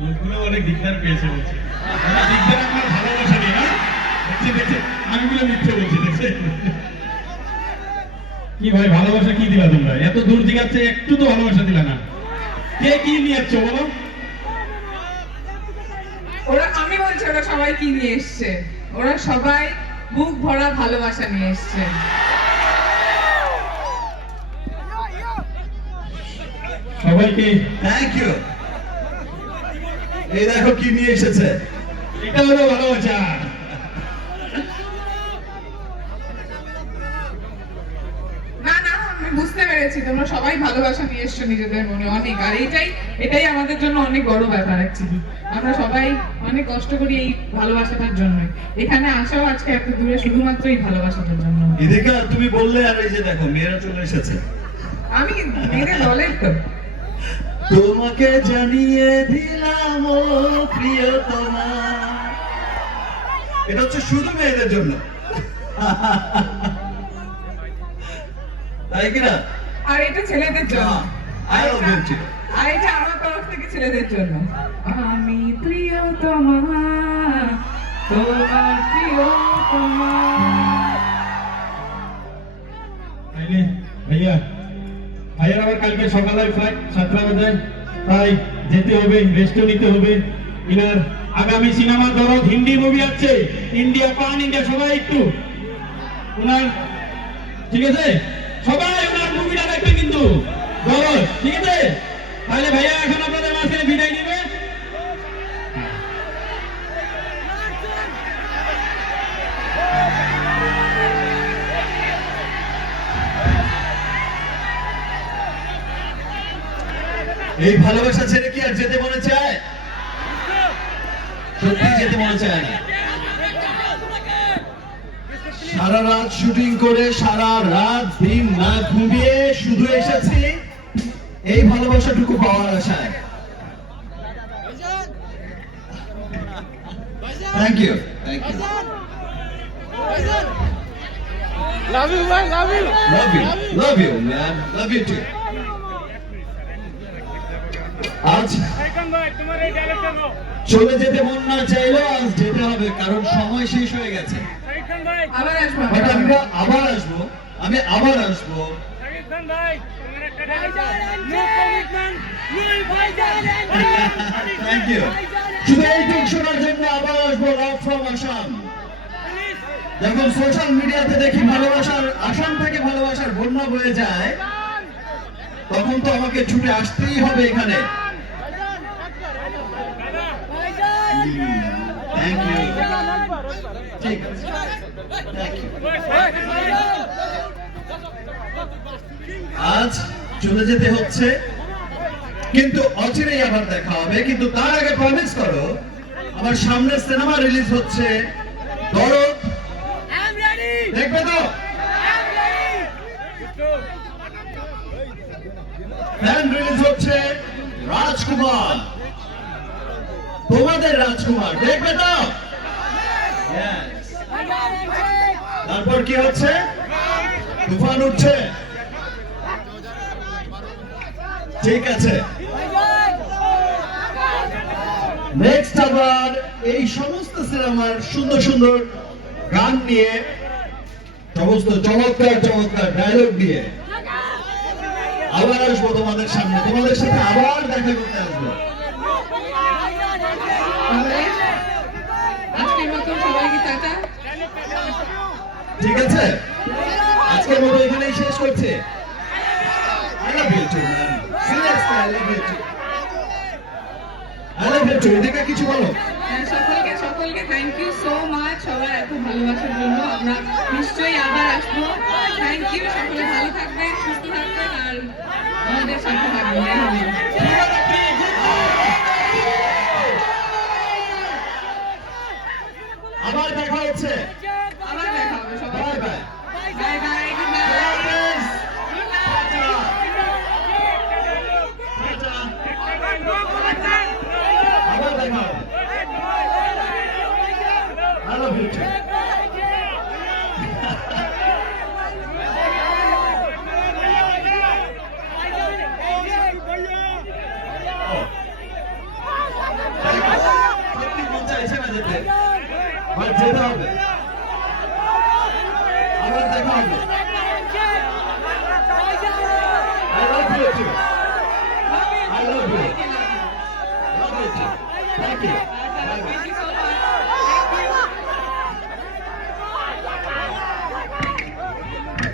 লোকগুলো অনেক দিকদার পেয়েছে বলছে। দিকদার আপনার ভালোবাসা নেই না? দেখছে দেখছে আমি বলে মিথ্যে বলছি দেখছে। কি ভাই ভালোবাসা কি দিলা তোমরা? এত দূর জিগাচ্ছে একটু তো ভালোবাসা দিলা না। কে কি নিয়ে আসছো বলো? ওরা, আমি বলছি ওরা সবাই কি নিয়ে এসছে? ওরা সবাই বুক ভরা ভালোবাসা নিয়ে এসছে। সবাইকে থ্যাংক ইউ। এই দেখো কি নিয়ে এসেছে। এটা হলো ভালোবাসা। না না, আমি বুঝতে পেরেছি তোমরা সবাই ভালোবাসা নিয়ে এসছো নিজেদের মনে অনেক, আর এটাই আমাদের জন্য অনেক বড় ব্যাপার অ্যাকচুয়ালি। আমরা সবাই অনেক কষ্ট করি এই ভালোবাসাটার জন্য। এখানে আসাও আজকে এত দূরে শুধুমাত্র এই ভালোবাসাটার জন্য। এদিকে তুমি বললে আর এই যে দেখো মেয়েরা চলে এসেছে। আমি মেয়েদের দলের তো। তোমাকে জানিয়ে দিলাম ও প্রিয়তমা। এটা হচ্ছে শুধু মেয়েদের জন্য, তাই কিনা? আর এটা ছেলেদের জন্য। আরো বলছি আর এটা আমার তরফ থেকে ছেলেদের জন্য। আমি প্রিয়তমা, তোমার প্রিয়তমা। তাইলে ভাইয়া, ভাইয়ার আবার কালকে সকালে ফ্লাইট 7টা বাজে, তাই যেতে হবে, রেস্টও নিতে হবে। ইনার আগামী সিনেমা দরদ হিন্দি মুভি আছে, ইন্ডিয়া পান ইন্ডিয়া, সবাই একটু ওনার, ঠিক আছে সবাই ওনার মুভিটা দেখবে কিন্তু দরদ, ঠিক আছে? তাহলে ভাইয়া এখন আপনাদের মাঝে বিদায় নেবে। এই ভালোবাসা ছেড়ে কি আর যেতে মনে চায়? সত্যি যেতে মনে চায় না। সারা রাত শুটিং করে, সারা রাত দিন না ঘুমিয়ে শুধু এসেছি এই ভালোবাসাটুকু পাওয়ার আশায়। Thank you, thank you. Love you, man. Love you. Love you, man. Love you too. আজ চলে যেতে মন না চাইলেও আজ যেতে হবে, কারণ সময় শেষ হয়ে গেছে। আবার আসবো। বাট আমরা আবার আসবো, আমি আবার আসবো। Thank you. শুধু এইটুকু শোনার জন্য আবার আসবো, লাভ ফ্রম আসাম। যখন সোশ্যাল মিডিয়াতে দেখি ভালোবাসার, আসাম থেকে ভালোবাসার বন্যা বয়ে যায়, তখন তো আমাকে ছুটে আসতেই হবে এখানে। Thank you. ঠিক আছে, থ্যাংক ইউ। আজ চলে যেতে হচ্ছে, কিন্তু অচিরেই আবার দেখা হবে। কিন্তু তার আগে প্রমিস করো, আমার সামনে সিনেমা রিলিজ হচ্ছে দরদ, দেখবে তো? ফ্যান রিলিজ হচ্ছে রাজকুমার, তোমাদের রাজকুমার, দেখবে তো? Yes. তারপর কি হচ্ছে? তুফান উঠছে, ঠিক আছে। নেক্সট আবার এই সমস্ত সিনেমার সুন্দর সুন্দর গান নিয়ে, সমস্ত চমৎকার চমৎকার ডায়লগ দিয়ে আবার আসবো তোমাদের সামনে, তোমাদের সাথে আবার দেখা করতে আসবো। তাহলে আজকের মতো সবাইকে টাটা। ঠিক আছে, আজকের মতো এখানেই শেষ করছি। I love you too, man. Seriously, I love you too. I love you too. এদিকে কিছু বলো। সকলকে থ্যাংক ইউ সো মাচ, সবাই এত ভালোবাসার জন্য। আমরা নিশ্চয়ই আবার আসবো। থ্যাংক ইউ, সকলে ভালো থাকবেন, সুস্থ থাকবেন, আর আমাদের সাথে থাকবেন। আবার দেখা হচ্ছে, আবার দেখা হবে সবাই। Bye bye. Bye bye, good night. আবার দেখা হবে। I love you too. Oh. চাইছে না যেতে, বাট যেতে হবে, আবার দেখা হবে। I love you too. I love you. Love you too. Thank you. Bye bye. Thank you so much.